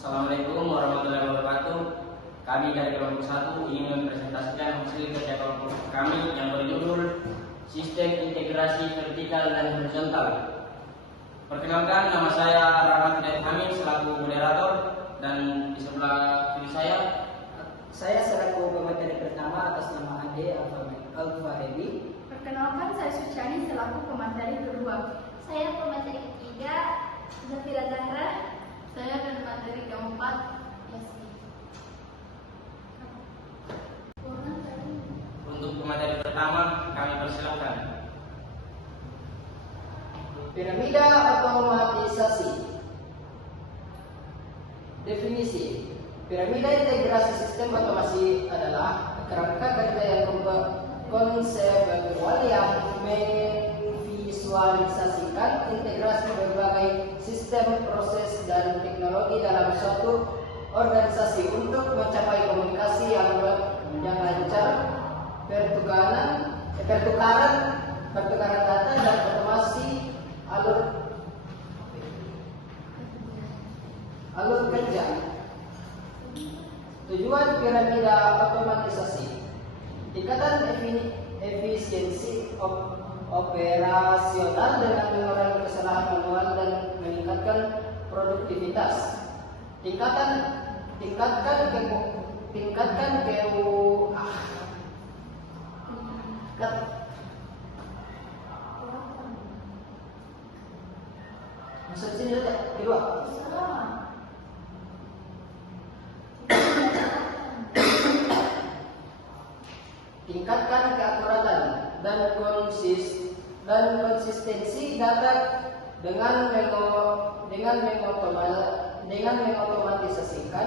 Assalamualaikum warahmatullahi wabarakatuh. Kami dari kelompok 1 ingin mempresentasikan hasil kerja kelompok kami yang berjudul Sistem Integrasi Vertikal dan Horizontal. Perkenalkan, nama saya Rahmat Hidayat Hamid selaku moderator, dan di sebelah kiri saya selaku pemateri pertama atas nama Ade Alfahebi. Perkenalkan, saya Suciani selaku pemateri kedua. Saya pemateri ketiga, Zafira Zahra. Saya dan materi keempat, Yasmin. Untuk pemateri pertama, kami persilakan. Piramida otomatisasi. Definisi: piramida integrasi sistem otomasi adalah kerangka kerja yang konseptual yang memvisualisasikan integrasi berbagai sistem, proses, dan teknologi dalam suatu organisasi untuk mencapai komunikasi yang lancar, pertukaran data, dan otomasi alur kerja. Tujuan piramida otomatisasi: tingkatan efisiensi operasional dengan mengurangi kesalahan manual dan meningkatkan produktivitas. Tingkatkan keakuratan dan konsistensi data dengan mengotomatisasikan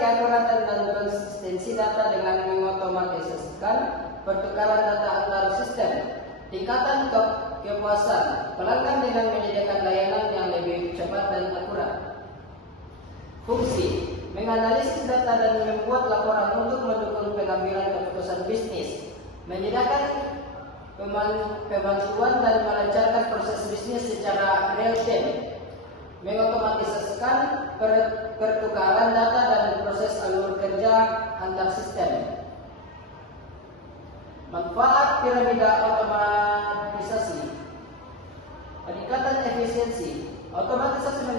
keakuratan dan konsistensi data dengan mengotomatisasikan pertukaran data antar sistem. Tingkatan kepuasan pelanggan dengan menyediakan layanan yang lebih cepat dan akurat. Fungsi: menganalisis data dan membuat laporan untuk mendukung pengambilan keputusan bisnis, menyediakan pemantauan dan melancarkan proses bisnis secara real time, mengotomatisasikan pertukaran data dan proses alur kerja antar sistem. Manfaat piramida otomatisasi: peningkatan efisiensi. Otomatisasi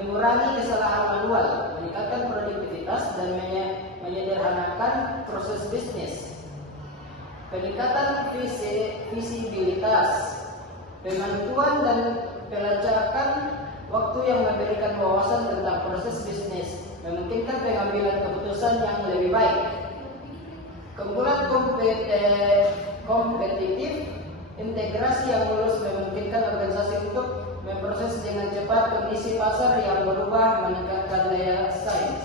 mengurangi kesalahan manual, meningkatkan produktivitas, dan menyederhanakan proses bisnis. Peningkatan visibilitas, pemantuan dan pelacakan waktu yang memberikan wawasan tentang proses bisnis, memungkinkan pengambilan keputusan yang lebih baik. Keunggulan kompetitif, integrasi yang mulus memungkinkan organisasi untuk memproses dengan cepat kondisi pasar yang berubah, meningkatkan daya saing.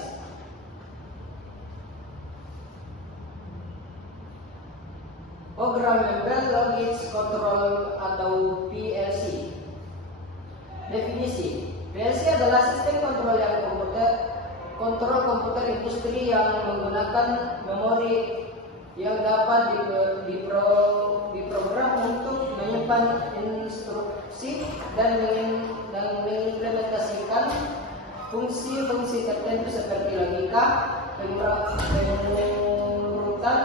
Programmable Logic Control atau PLC. Definisi: PLC adalah sistem kontrol komputer industri yang menggunakan memori yang dapat diprogram untuk menyimpan instruksi dan mengimplementasikan fungsi-fungsi tertentu seperti logika, pengurutan,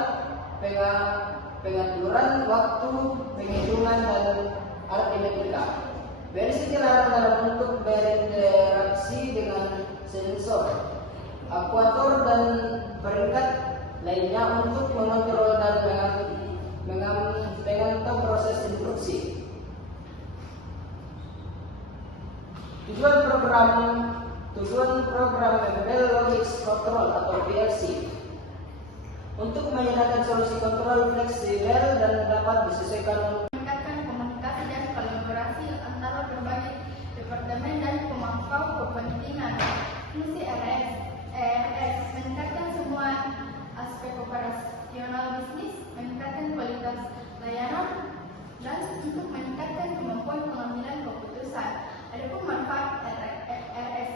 pengaturan waktu, penghitungan, dan aritmetika. Versi dilarang dalam bentuk berinteraksi dengan sensor, aktuator, dan perangkat lainnya untuk mengontrol dan mengatur proses instruksi. Tujuan Programmable Logic Control atau PLC untuk menyediakan solusi kontrol fleksibel dan dapat disesuaikan, Meningkatkan komunikasi dan kolaborasi antara berbagai departemen dan pemangku kepentingan. Fungsi ERS meningkatkan semua aspek operasional bisnis, meningkatkan kualitas layanan, dan untuk meningkatkan kemampuan pengambilan keputusan. Adapun manfaat RS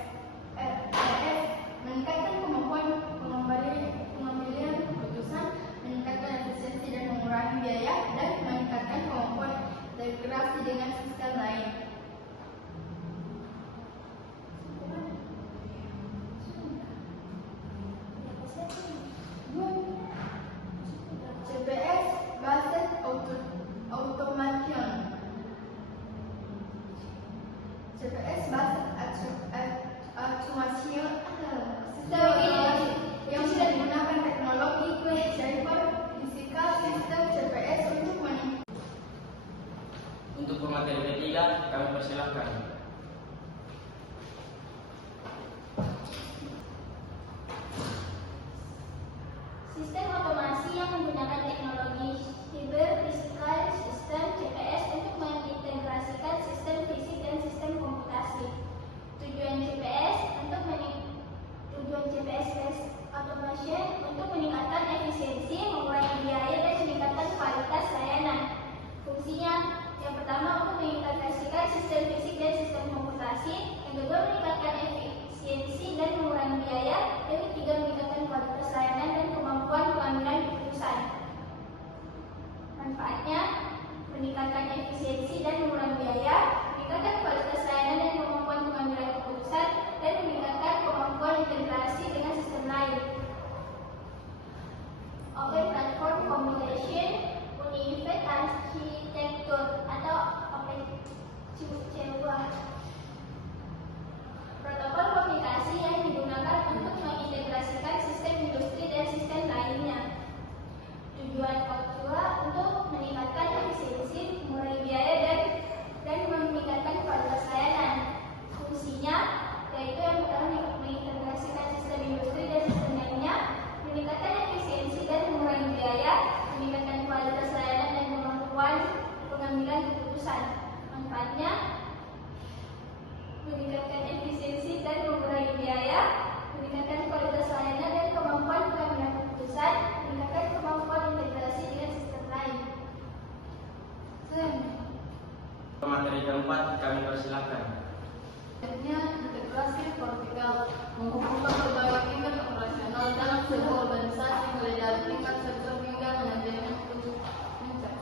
menghubungkan berbagai tingkat operasional dalam sebuah organisasi mulai dari tingkat sektor hingga manajemen puncak.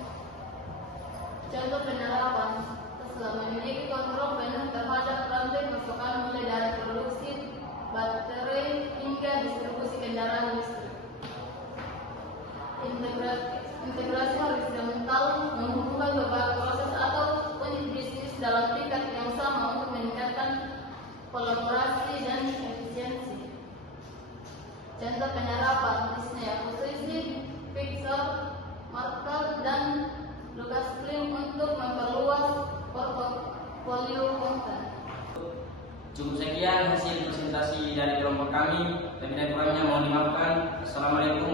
Contoh penerapan telah memiliki kontrol penuh terhadap rantai pasokan mulai dari produksi baterai hingga distribusi kendaraan listrik. Integrasi horizontal menghubungkan beberapa proses atau unit bisnis dalam tingkat yang sama untuk meningkatkan kolaborasi dan efisiensi. Contoh penyerapan bisnis akuisisi, fixer, market, dan tugas krim untuk memperluas portofolio konten. Cukup sekian hasil presentasi dari kelompok kami. Lebih dan kurangnya mohon dimaafkan. Assalamualaikum